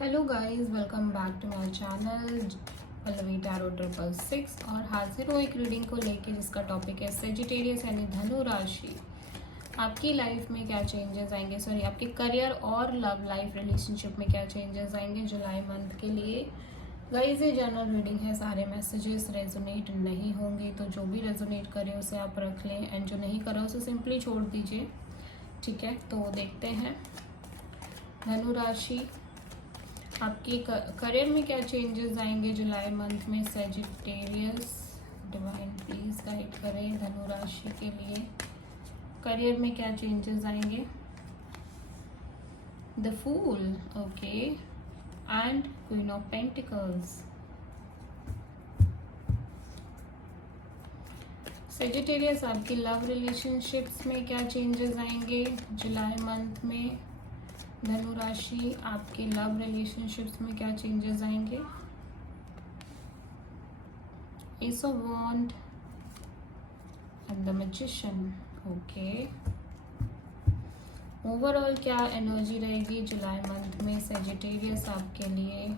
Hello guys, welcome back to my channel Pallavi tarot 666। और हाजिर हूँ एक रीडिंग को लेके जिसका टॉपिक है सेजिटेरियस यानी धनु राशि। आपकी लाइफ में क्या चेंजेस आएंगे, सॉरी आपके करियर और लव लाइफ रिलेशनशिप में क्या चेंजेस आएंगे जुलाई मंथ के लिए। गाइस ये जनरल रीडिंग है, सारे मैसेजेस रेजोनेट नहीं होंगे, तो जो भी रेजोनेट करे उसे आप रख लें एंड जो नहीं करा उसे सिंपली छोड़ दीजिए। ठीक है, तो देखते हैं धनु राशि आपके करियर में क्या चेंजेस आएंगे जुलाई मंथ में। सेजिटेरियस डिवाइन प्लीज गाइड करें धनु राशि के लिए करियर में क्या चेंजेस आएंगे। The fool, okay, and queen of pentacles. Sagittarius आपकी लव रिलेशनशिप्स में क्या चेंजेस आएंगे जुलाई मंथ में। धनु राशि आपके लव रिलेशनशिप्स में क्या चेंजेस आएंगे। Ace of wands and the magician, okay. Overall क्या एनर्जी रहेगी जुलाई मंथ में सेजिटेरियस आपके लिए।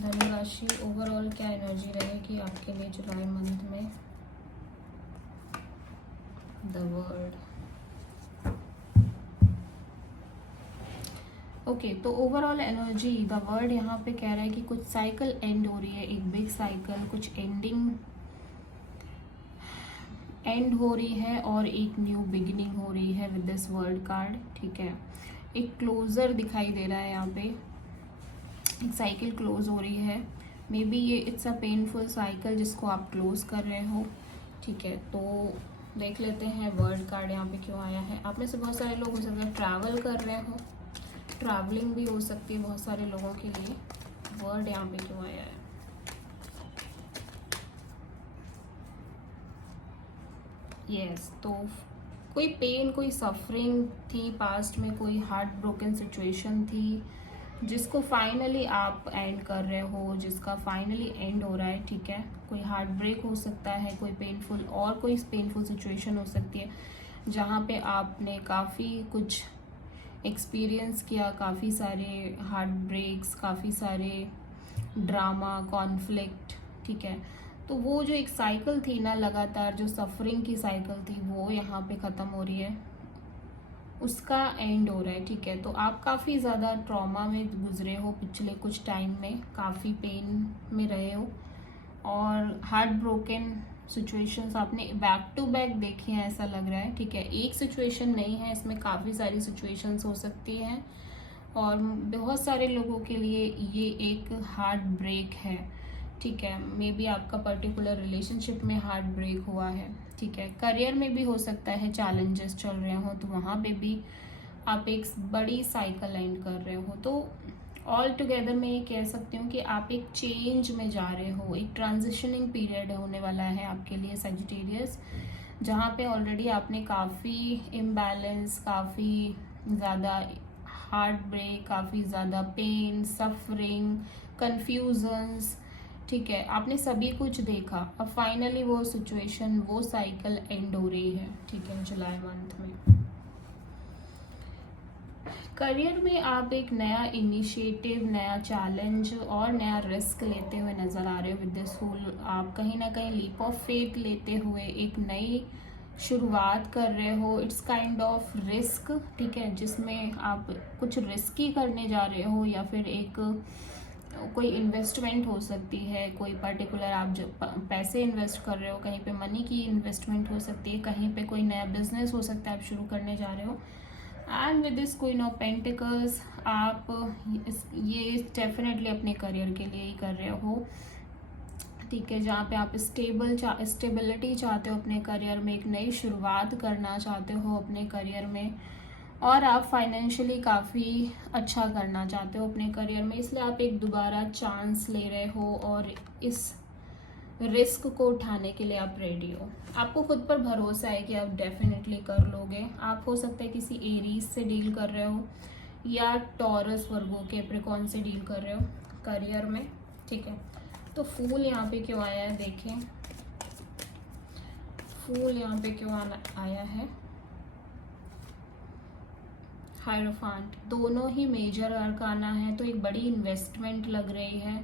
धनु राशि ओवरऑल क्या एनर्जी रहेगी आपके लिए जुलाई मंथ में। द वर्ल्ड, ओके, तो ओवरऑल एनर्जी द वर्ड यहाँ पे कह रहा है कि कुछ साइकिल एंड हो रही है, एक बिग साइकिल, कुछ एंड हो रही है और एक न्यू बिगिनिंग हो रही है विद दिस वर्ल्ड कार्ड। ठीक है, एक क्लोजर दिखाई दे रहा है यहाँ पे, एक साइकिल क्लोज हो रही है। मे बी ये इट्स अ पेनफुल साइकिल जिसको आप क्लोज कर रहे हो। ठीक है, तो देख लेते हैं वर्ल्ड कार्ड यहाँ पे क्यों आया है। आप में से बहुत सारे लोग हो सकते हैं ट्रैवल कर रहे हो, ट्रैवलिंग भी हो सकती है बहुत सारे लोगों के लिए। वर्ड यहाँ पे क्यों आया है। यस, तो कोई पेन, कोई सफरिंग थी पास्ट में, कोई हार्ट ब्रोकन सिचुएशन थी जिसको फाइनली आप एंड कर रहे हो, जिसका फाइनली एंड हो रहा है। ठीक है, कोई हार्ट ब्रेक हो सकता है, कोई पेनफुल और कोई पेनफुल सिचुएशन हो सकती है जहाँ पे आपने काफ़ी कुछ एक्सपीरियंस किया, काफ़ी सारे हार्ट ब्रेक्स, काफ़ी सारे ड्रामा, कॉन्फ्लिक्ट। ठीक है, तो वो जो एक साइकिल थी ना, लगातार जो सफरिंग की साइकिल थी, वो यहाँ पे ख़त्म हो रही है, उसका एंड हो रहा है। ठीक है, तो आप काफ़ी ज़्यादा ट्रॉमा में गुजरे हो पिछले कुछ टाइम में, काफ़ी पेन में रहे हो और हार्ट ब्रोकन सिचुएशंस आपने बैक टू बैक देखी हैं ऐसा लग रहा है। ठीक है, एक सिचुएशन नहीं है, इसमें काफ़ी सारी सिचुएशंस हो सकती हैं और बहुत सारे लोगों के लिए ये एक हार्ट ब्रेक है। ठीक है, मे बी आपका पर्टिकुलर रिलेशनशिप में हार्ट ब्रेक हुआ है। ठीक है, करियर में भी हो सकता है चैलेंजेस चल रहे हो, तो वहाँ पे भी आप एक बड़ी साइकिल एंड कर रहे हो। तो ऑल टुगेदर मैं ये कह सकती हूँ कि आप एक चेंज में जा रहे हो, एक ट्रांजिशनिंग पीरियड होने वाला है आपके लिए सेजिटेरियस, जहाँ पे ऑलरेडी आपने काफ़ी इम्बैलेंस, काफ़ी ज़्यादा हार्ट ब्रेक, काफ़ी ज़्यादा पेन, सफरिंग, कन्फ्यूजन्स, ठीक है, आपने सभी कुछ देखा। अब फाइनली वो सिचुएशन, वो साइकिल एंड हो रही है। ठीक है, जुलाई मंथ में करियर में आप एक नया इनिशिएटिव, नया चैलेंज और नया रिस्क लेते हुए नजर आ रहे हो विद दिस फूल। आप कहीं ना कहीं लीप ऑफ फेथ लेते हुए एक नई शुरुआत कर रहे हो। इट्स काइंड ऑफ रिस्क, ठीक है, जिसमें आप कुछ रिस्की करने जा रहे हो, या फिर एक कोई इन्वेस्टमेंट हो सकती है, कोई पर्टिकुलर आप जो पैसे इन्वेस्ट कर रहे हो, कहीं पे मनी की इन्वेस्टमेंट हो सकती है, कहीं पे कोई नया बिजनेस हो सकता है आप शुरू करने जा रहे हो। And with this queen of pentacles आप ये डेफिनेटली अपने करियर के लिए ही कर रहे हो। ठीक है, जहाँ पे आप स्टेबिलिटी चाहते हो अपने करियर में, एक नई शुरुआत करना चाहते हो अपने करियर में, और आप फाइनेंशियली काफ़ी अच्छा करना चाहते हो अपने करियर में, इसलिए आप एक दोबारा चांस ले रहे हो और इस रिस्क को उठाने के लिए आप रेडी हो। आपको खुद पर भरोसा है कि आप डेफिनेटली कर लोगे। आप हो सकता है किसी एरीज से डील कर रहे हो या टॉरस, वर्गो, कैप्रिकॉर्न से डील कर रहे हो करियर में। ठीक है, तो फूल यहाँ पे क्यों आया है, देखें फूल यहाँ पे क्यों आया है। हायरोफांट, दोनों ही मेजर अरकाना है, तो एक बड़ी इन्वेस्टमेंट लग रही है,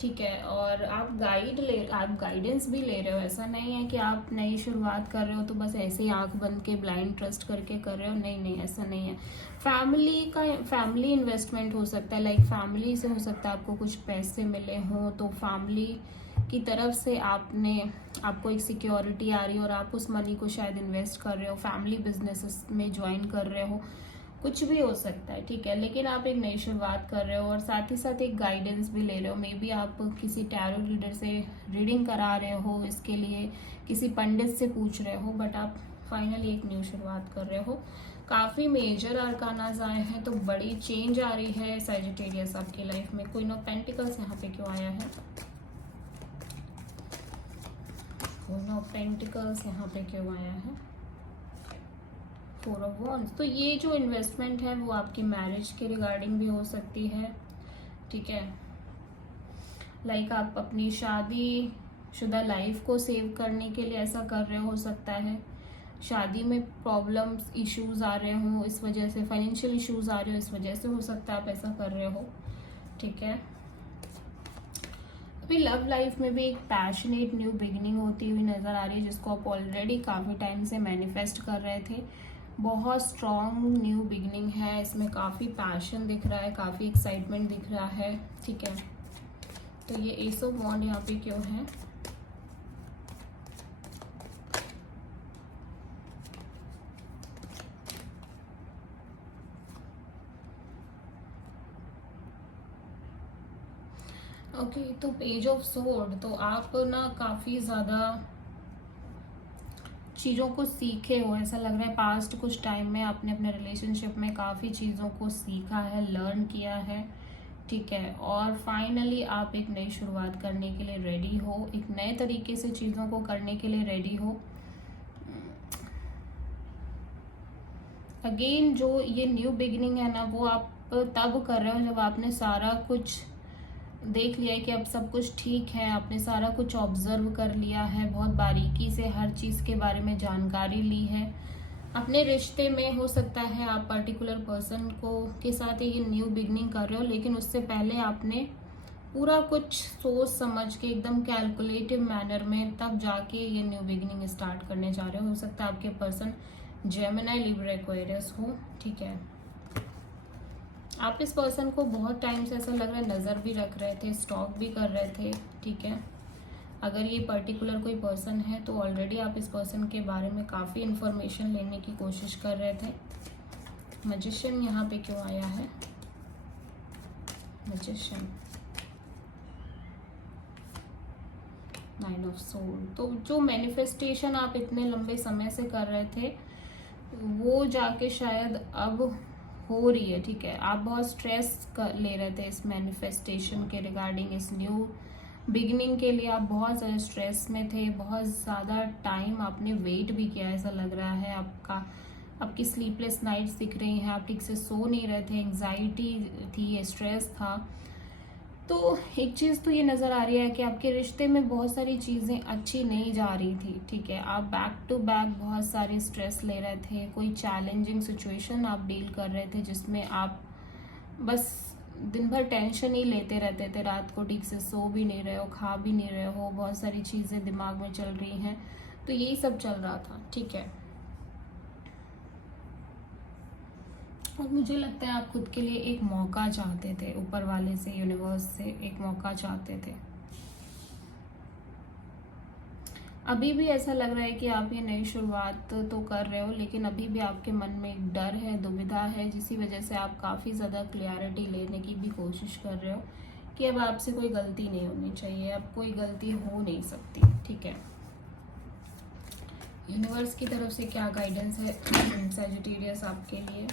ठीक है। और आप गाइडेंस भी ले रहे हो, ऐसा नहीं है कि आप नई शुरुआत कर रहे हो तो बस ऐसे ही आंख बंद के ब्लाइंड ट्रस्ट करके कर रहे हो, नहीं नहीं, ऐसा नहीं है। फैमिली इन्वेस्टमेंट हो सकता है, लाइक फैमिली से हो सकता है आपको कुछ पैसे मिले हों, तो फैमिली की तरफ से आपको एक सिक्योरिटी आ रही है और आप उस मनी को शायद इन्वेस्ट कर रहे हो, फैमिली बिजनेसेस में ज्वाइन कर रहे हो, कुछ भी हो सकता है, ठीक है। लेकिन आप एक नई शुरुआत कर रहे हो और साथ ही साथ एक गाइडेंस भी ले रहे हो, मे बी आप किसी टैरो रीडर से रीडिंग करा रहे हो, इसके लिए किसी पंडित से पूछ रहे हो, बट आप फाइनली एक न्यू शुरुआत कर रहे हो। काफ़ी मेजर आर्कानाज आए हैं, तो बड़ी चेंज आ रही है सैजिटेरियस आपकी लाइफ में। क्वीन ऑफ पेंटिकल्स यहाँ पे क्यों आया है? क्वीन ऑफ पेंटिकल्स यहाँ पे क्यों आया है? 4 ऑफ वॉन्ड्स। तो ये जो इन्वेस्टमेंट है वो आपकी मैरिज के रिगार्डिंग भी हो सकती है, ठीक है। लाइक आप अपनी शादीशुदा लाइफ को सेव करने के लिए ऐसा कर रहे हो सकता है। शादी में प्रॉब्लम्स इश्यूज आ रहे हो, इस वजह से फाइनेंशियल इश्यूज आ रहे हो, इस वजह से हो सकता है आप ऐसा कर रहे हो, ठीक है। अभी लव लाइफ में भी एक पैशनेट न्यू बिगिनिंग होती हुई नज़र आ रही है, जिसको आप ऑलरेडी काफ़ी टाइम से मैनिफेस्ट कर रहे थे। बहुत स्ट्रॉन्ग न्यू बिगिनिंग है, इसमें काफ़ी पैशन दिख रहा है, काफ़ी एक्साइटमेंट दिख रहा है, ठीक है। तो ये एस ऑफ वॉन्ड यहाँ पे क्यों है? ओके, तो पेज ऑफ सोर्ड, तो आप ना काफ़ी ज़्यादा चीज़ों को सीखे हो, ऐसा लग रहा है। पास्ट कुछ टाइम में आपने अपने रिलेशनशिप में काफ़ी चीज़ों को सीखा है, लर्न किया है, ठीक है। और फाइनली आप एक नई शुरुआत करने के लिए रेडी हो, एक नए तरीके से चीज़ों को करने के लिए रेडी हो। अगेन जो ये न्यू बिगिनिंग है ना, वो आप तब कर रहे हो जब आपने सारा कुछ देख लिया है कि अब सब कुछ ठीक है, आपने सारा कुछ ऑब्जर्व कर लिया है, बहुत बारीकी से हर चीज़ के बारे में जानकारी ली है। अपने रिश्ते में हो सकता है आप पर्टिकुलर पर्सन को के साथ ये न्यू बिगनिंग कर रहे हो, लेकिन उससे पहले आपने पूरा कुछ सोच समझ के एकदम कैलकुलेटिव मैनर में तब जाके ये न्यू बिगनिंग स्टार्ट करने जा रहे हो सकता है आपके पर्सन जेमिनी, लिब्रा, एक्वेरियस हो, ठीक है। आप इस पर्सन को बहुत टाइम से ऐसा लग रहा है नज़र भी रख रहे थे, स्टॉक भी कर रहे थे, ठीक है। अगर ये पर्टिकुलर कोई पर्सन है तो ऑलरेडी आप इस पर्सन के बारे में काफ़ी इन्फॉर्मेशन लेने की कोशिश कर रहे थे। मैजिशियन यहाँ पे क्यों आया है? Magician, 9 of sword. तो जो मैनिफेस्टेशन आप इतने लंबे समय से कर रहे थे वो जाके शायद अब हो रही है, ठीक है। आप बहुत स्ट्रेस ले रहे थे इस मैनिफेस्टेशन के रिगार्डिंग, इस न्यू बिगनिंग के लिए आप बहुत ज़्यादा स्ट्रेस में थे, बहुत ज़्यादा टाइम आपने वेट भी किया, ऐसा लग रहा है। आपकी स्लीपलेस नाइट्स दिख रही हैं, आप ठीक से सो नहीं रहे थे, एंग्जाइटी थी, स्ट्रेस था। तो एक चीज़ तो ये नज़र आ रही है कि आपके रिश्ते में बहुत सारी चीज़ें अच्छी नहीं जा रही थी, ठीक है। आप बैक टू बैक बहुत सारे स्ट्रेस ले रहे थे, कोई चैलेंजिंग सिचुएशन आप डील कर रहे थे जिसमें आप बस दिन भर टेंशन ही लेते रहते थे, रात को ठीक से सो भी नहीं रहे हो, खा भी नहीं रहे हो, बहुत सारी चीज़ें दिमाग में चल रही हैं, तो यही सब चल रहा था, ठीक है। और मुझे लगता है आप खुद के लिए एक मौका चाहते थे, ऊपर वाले से, यूनिवर्स से एक मौका चाहते थे। अभी भी ऐसा लग रहा है कि आप ये नई शुरुआत तो कर रहे हो, लेकिन अभी भी आपके मन में एक डर है, दुविधा है, जिसकी वजह से आप काफ़ी ज़्यादा क्लियरिटी लेने की भी कोशिश कर रहे हो कि अब आपसे कोई गलती नहीं होनी चाहिए, अब कोई गलती हो नहीं सकती, ठीक है। यूनिवर्स की तरफ से क्या गाइडेंस है सैजिटेरियस आपके लिए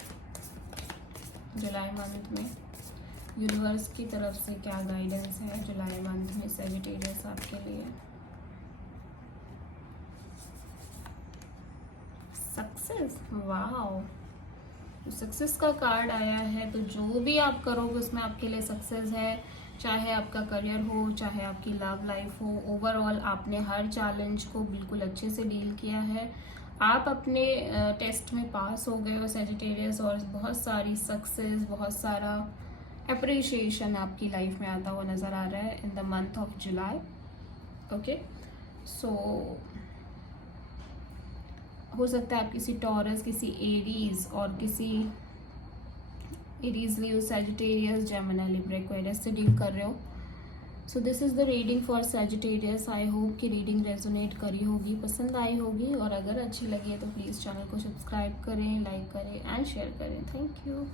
जुलाई मंथ में? यूनिवर्स की तरफ से क्या गाइडेंस है जुलाई मंथ में सैजिटेरियस आपके लिए? सक्सेस, वाओ, सक्सेस का कार्ड आया है। तो जो भी आप करोगे उसमें आपके लिए सक्सेस है, चाहे आपका करियर हो, चाहे आपकी लव लाइफ हो। ओवरऑल आपने हर चैलेंज को बिल्कुल अच्छे से डील किया है, आप अपने टेस्ट में पास हो गए हो सेजिटेरियस, और बहुत सारी सक्सेस, बहुत सारा अप्रिशिएशन आपकी लाइफ में आता हुआ नज़र आ रहा है in the month of July. Okay, so हो सकता है आप किसी टॉरस, किसी एरीज और किसी एरीज, लियो, सेजिटेरियस, जेमिनी, लिब्रा, एक्वेरियस से डील कर रहे हो। So this is the reading for Sagittarius. I hope कि रीडिंग रेजोनेट करी होगी, पसंद आई होगी, और अगर अच्छी लगी है तो प्लीज़ चैनल को सब्सक्राइब करें, लाइक करें एंड शेयर करें। Thank you.